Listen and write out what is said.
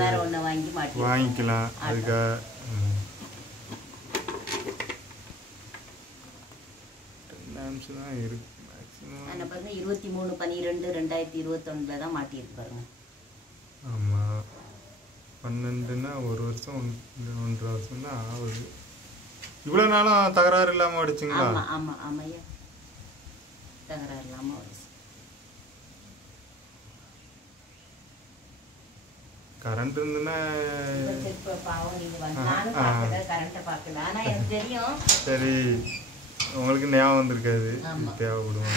வேற ஒண்ணு வாங்கி வாங்கிக்கலாம் அதுக்காக. தான் இருக்கு மேக்ஸிமம். நான் பாருங்க 23/12/2021 தான் மாட்டியிருக்கு பாருங்க. ஆமாம் 12ன்னா ஒரு வருஷம் 1.5 வருஷம் தான் ஆகுது. இவ்வளோ நாளும் தகராறு இல்லாமல் ஓடிச்சிங்களா? ஆமாம் ஆமாம் ஆமையா தகராறு இல்லாமல் ஓடிச்சு. கரண்ட் இருந்துன்னா இப்போ பாவம் நீங்கள் வந்து நானும் பார்க்கல கரண்ட்டை பார்க்கல. ஆனால் எனக்கு தெரியும். சரி உங்களுக்கு ஞாபகம் வந்திருக்காது தேவைப்படுவாங்க.